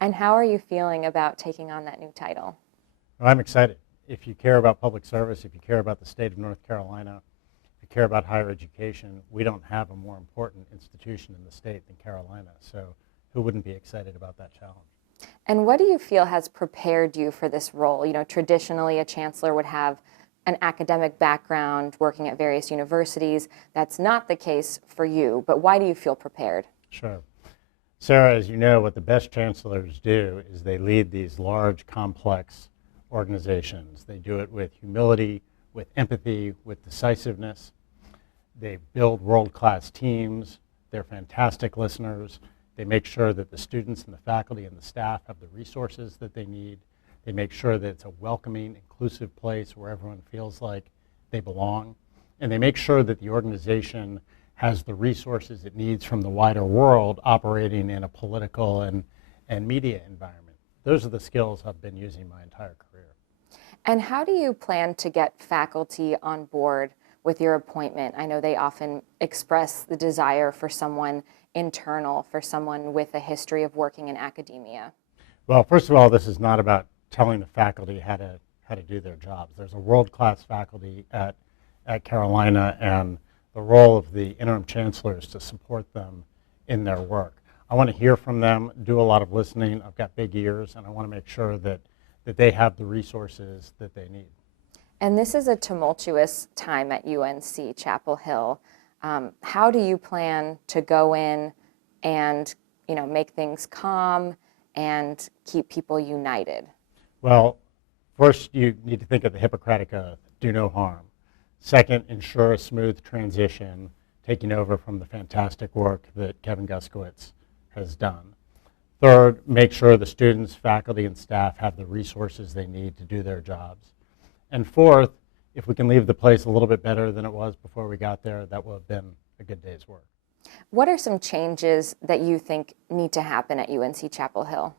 And how are you feeling about taking on that new title? Well, I'm excited. If you care about public service, if you care about the state of North Carolina, if you care about higher education, we don't have a more important institution in the state than Carolina. So who wouldn't be excited about that challenge? And what do you feel has prepared you for this role? You know, traditionally a chancellor would have an academic background working at various universities. That's not the case for you, but why do you feel prepared? Sure. Sarah, as you know, what the best chancellors do is they lead these large, complex organizations. They do it with humility, with empathy, with decisiveness. They build world-class teams. They're fantastic listeners. They make sure that the students and the faculty and the staff have the resources that they need. They make sure that it's a welcoming, inclusive place where everyone feels like they belong. And they make sure that the organization has the resources it needs from the wider world operating in a political and media environment. Those are the skills I've been using my entire career. And how do you plan to get faculty on board with your appointment? I know they often express the desire for someone internal, for someone with a history of working in academia. Well, first of all, this is not about telling the faculty how to do their jobs. There's a world-class faculty at Carolina, and the role of the interim chancellor is to support them in their work. I want to hear from them, do a lot of listening. I've got big ears, and I want to make sure that they have the resources that they need. And this is a tumultuous time at UNC Chapel Hill. How do you plan to go in and, you know, make things calm and keep people united? Well, first you need to think of the Hippocratic Oath, do no harm. Second, ensure a smooth transition, taking over from the fantastic work that Kevin Guskowitz has done. Third, make sure the students, faculty, and staff have the resources they need to do their jobs. And fourth, if we can leave the place a little bit better than it was before we got there, that will have been a good day's work. What are some changes that you think need to happen at UNC Chapel Hill?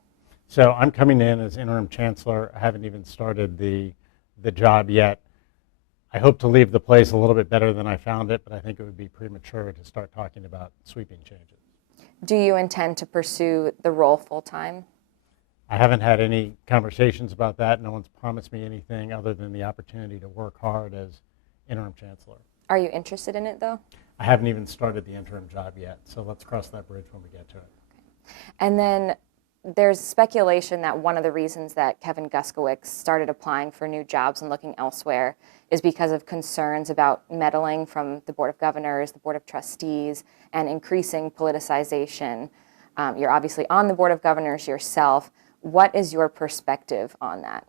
So I'm coming in as interim chancellor. I haven't even started the job yet. I hope to leave the place a little bit better than I found it, but I think it would be premature to start talking about sweeping changes. Do you intend to pursue the role full-time? I haven't had any conversations about that. No one's promised me anything other than the opportunity to work hard as interim chancellor. Are you interested in it, though? I haven't even started the interim job yet, so let's cross that bridge when we get to it. Okay. And then there's speculation that one of the reasons that Kevin Guskowitz started applying for new jobs and looking elsewhere is because of concerns about meddling from the Board of Governors, the Board of Trustees, and increasing politicization. You're obviously on the Board of Governors yourself. What is your perspective on that?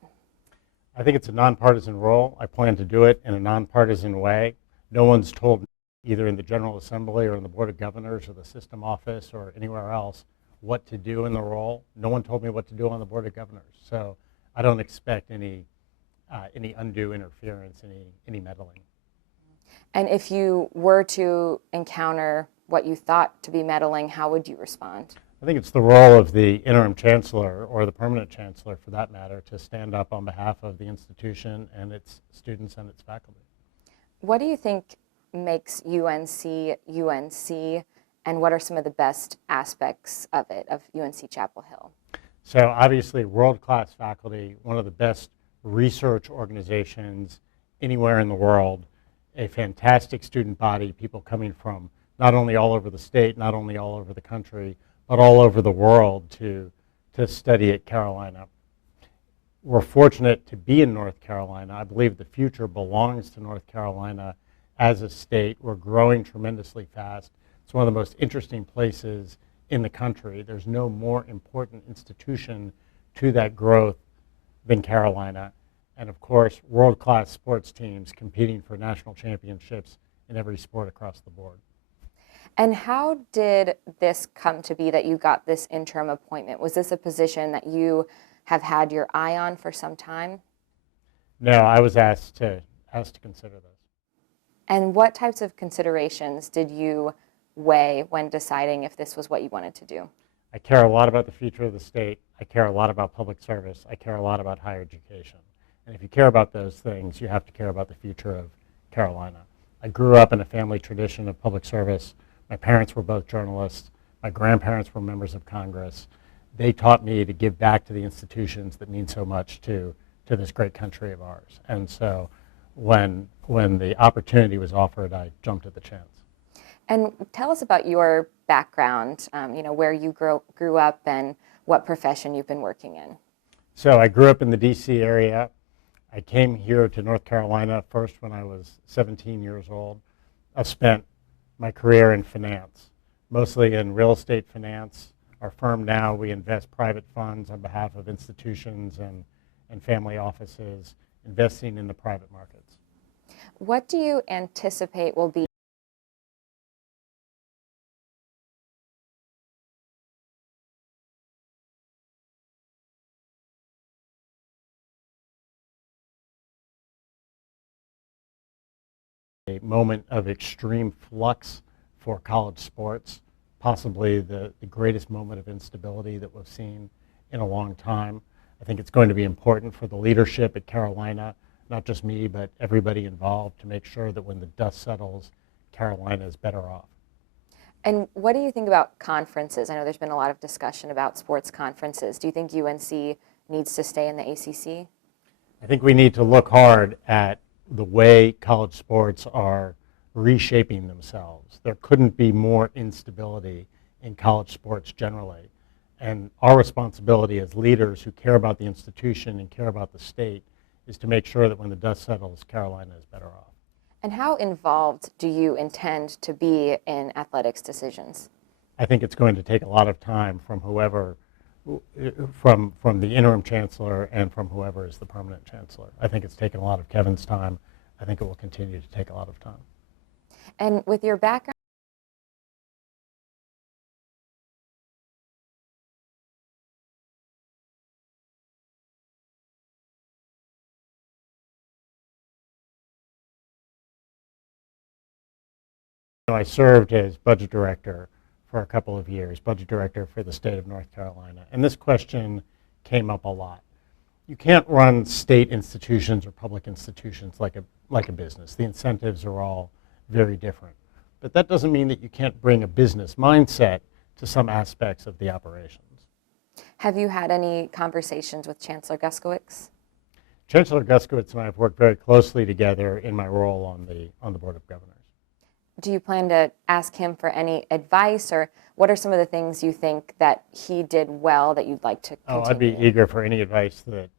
I think it's a nonpartisan role. I plan to do it in a nonpartisan way. No one's told me, either in the General Assembly or in the Board of Governors or the system office or anywhere else, what to do in the role. No one told me what to do on the Board of Governors. So I don't expect any undue interference, any meddling. And if you were to encounter what you thought to be meddling, how would you respond? I think it's the role of the interim chancellor, or the permanent chancellor for that matter, to stand up on behalf of the institution and its students and its faculty. What do you think makes UNC UNC, and what are some of the best aspects of it, of UNC Chapel Hill? So obviously world-class faculty, one of the best research organizations anywhere in the world, a fantastic student body, people coming from not only all over the state, not only all over the country, but all over the world to study at Carolina. We're fortunate to be in North Carolina. I believe the future belongs to North Carolina as a state. We're growing tremendously fast. It's one of the most interesting places in the country. There's no more important institution to that growth than Carolina. And of course, world-class sports teams competing for national championships in every sport across the board. And how did this come to be that you got this interim appointment? Was this a position that you have had your eye on for some time? No, I was asked to consider this. And what types of considerations did you weigh when deciding if this was what you wanted to do? I care a lot about the future of the state. I care a lot about public service. I care a lot about higher education. And if you care about those things, you have to care about the future of Carolina. I grew up in a family tradition of public service. My parents were both journalists. My grandparents were members of Congress. they taught me to give back to the institutions that mean so much to this great country of ours. And so when the opportunity was offered, I jumped at the chance. And tell us about your background, where you grew up and what profession you've been working in. So I grew up in the D.C. area. I came here to North Carolina first when I was 17 years old. I've spent my career in finance, mostly in real estate finance. Our firm now, we invest private funds on behalf of institutions and family offices, investing in the private markets. What do you anticipate will be a moment of extreme flux for college sports, possibly the greatest moment of instability that we've seen in a long time. I think it's going to be important for the leadership at Carolina, not just me, but everybody involved, to make sure that when the dust settles, Carolina is better off. And what do you think about conferences? I know there's been a lot of discussion about sports conferences. Do you think UNC needs to stay in the ACC? I think we need to look hard at the way college sports are reshaping themselves. There couldn't be more instability in college sports generally. And our responsibility as leaders who care about the institution and care about the state is to make sure that when the dust settles, Carolina is better off. And how involved do you intend to be in athletics decisions? I think it's going to take a lot of time from whoever, from the interim chancellor and from whoever is the permanent chancellor. I think it's taken a lot of Kevin's time. I think it will continue to take a lot of time. And with your background, I served as budget director for a couple of years, budget director for the state of North Carolina. And this question came up a lot. You can't run state institutions or public institutions like a business. The incentives are all very different. But that doesn't mean that you can't bring a business mindset to some aspects of the operations. have you had any conversations with Chancellor Guskowicz? Chancellor Guskowicz and I have worked very closely together in my role on the Board of Governors. Do you plan to ask him for any advice, or what are some of the things you think that he did well that you'd like to continue? Oh, I'd be eager for any advice that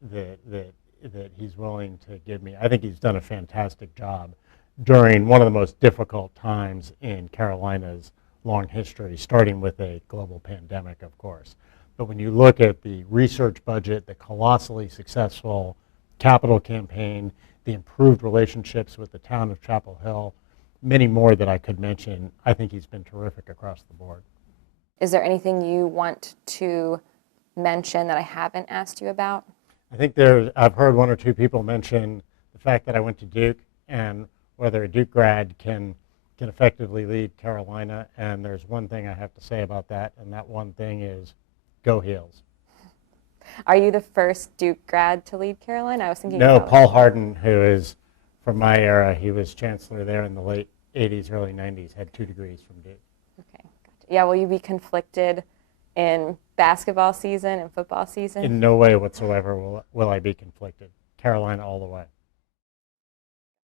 he's willing to give me. I think he's done a fantastic job during one of the most difficult times in Carolina's long history, starting with a global pandemic, of course. But when you look at the research budget, the colossally successful capital campaign, the improved relationships with the town of Chapel Hill, many more that I could mention, I think he's been terrific across the board. Is there anything you want to mention that I haven't asked you about? I think I've heard one or two people mention the fact that I went to Duke and whether a Duke grad can effectively lead Carolina. And there's one thing I have to say about that, and that one thing is go Heels. Are you the first Duke grad to lead Carolina? I was thinking No, about Paul Hardin, who is from my era, he was chancellor there in the late 80s, early 90s, had 2 degrees from Duke. Okay, gotcha. Yeah, will you be conflicted in basketball season and football season? In no way whatsoever will I be conflicted. Carolina all the way.